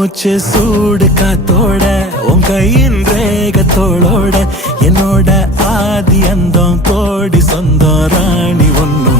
மூச்சு சூடு காத்தோட உன் கையின் ரேகத்தோளோட என்னோட ஆதி அந்தம் கோடி சொந்தம் ராணி ஒன்னு